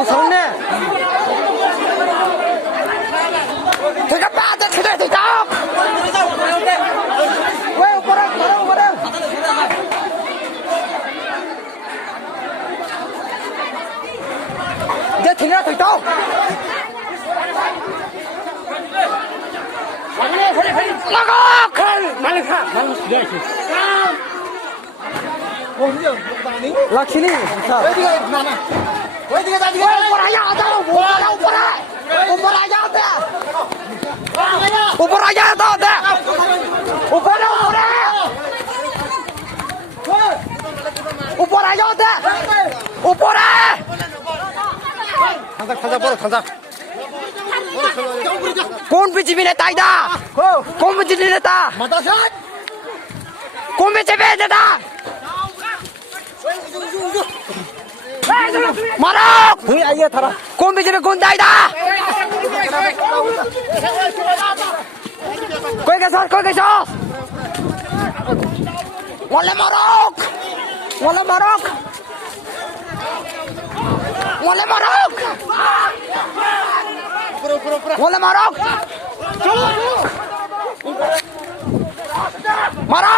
무서운네. 내가 빠져 그래 되자. 왜 오빠라. 이제 들려 되자. 나가 갈 말가. Lakshmi, कौन पीछे भी लेता इधर? कौन पीछे नहीं लेता? कौन पीछे भी लेता? मारो! हुई आइए थारा। कौन पीछे में कौन दाईदा? कोई के साथ? वाले मारो! वाले मारो! मारो!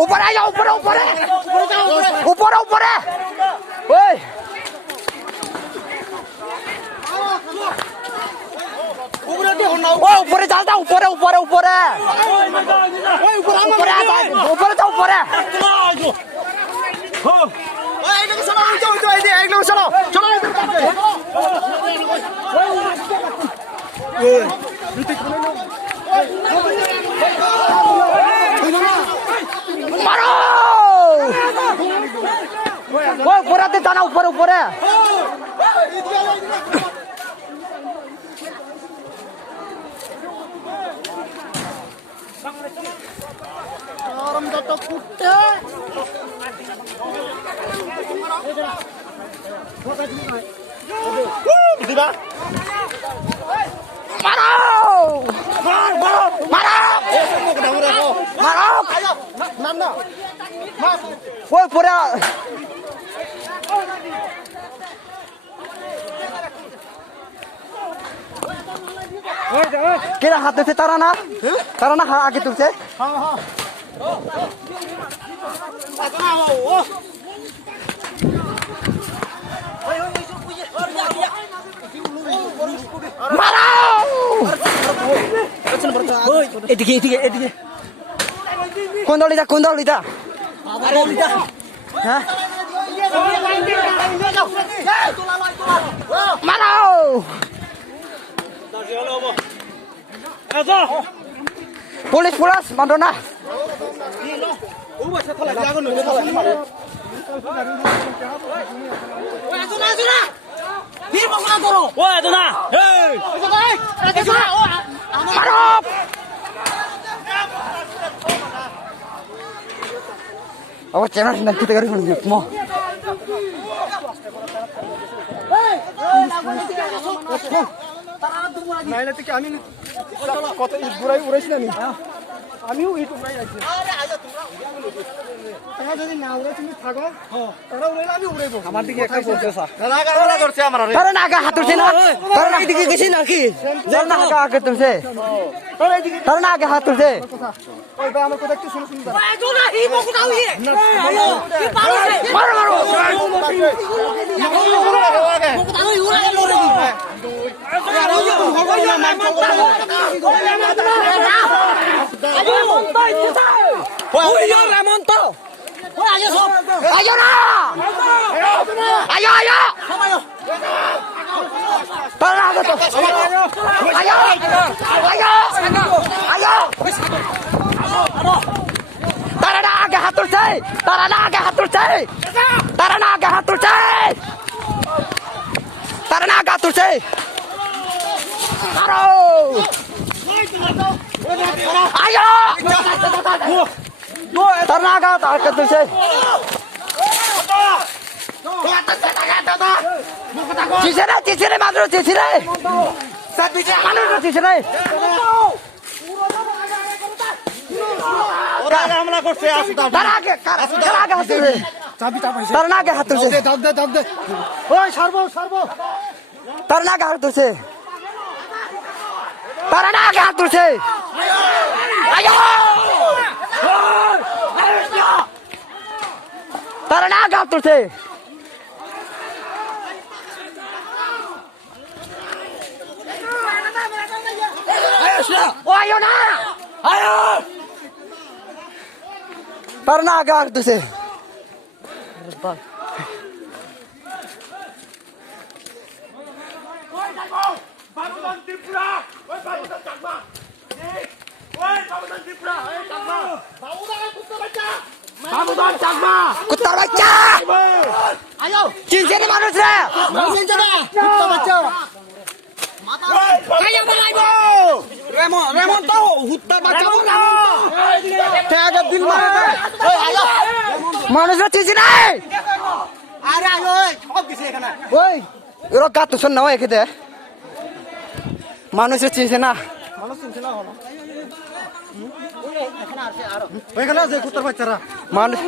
ऊपर आ जाओ ऊपर है ओए ऊपर चलता ऊपर मारो पूरा देता ना ऊपर है वो पूरा क्या हाथ से तारा ना आगे तुमसे मारो एदिके कुंदलिदा हाँ मारो police मानदोना awas jangan nanti tegarin mau নাইলে থেকে আমি কত ঘুরাই উড়াইছি না আমিও ইট উড়াই আছি তোমরা যদি না উড়াই তুমি থাকো তারা উড়াইলে আমি উড়াইবো আমার দিকে একটা করছে স্যার তারা করছে আমার তারা না আগা হাত উঠছে না তারা এদিকে গেছি নাকি তারা না আগা আগে তুলছে তারা না আগে হাত তুলছে ওই ভাই আমার কথা একটু শুনুন ভাই তো না ই বকু দাও ই মারো বকু দাও ই উড়াই লরে তারা না আগে হাত তুলছে মারো আয়ো তারা আগে তুলছে চিছে মাত্র চিছে মানুষ চিছে হামলা করছে তারা আগে হাত তুলছে চাবি চাপাইছে তারা আগে হাত তুলছে দাব দে ওই সর্ব তারা আগে হাত তুলছে তারা আগে হাত তুলছে তারা আগে হাত তুলছে তারা না আগে হাত তুলছে কুত্তার বাচ্চা চিনছে না মানুষ রে কুত্তার বাচ্চা রেমন তো হুত্তার বাচ্চা মানুষরা চিনছে না ওই এরা গাত শোন না এখানে মানুষরা চিনছে না ওইখানে আছে কুত্তার বাচ্চারা মানুষ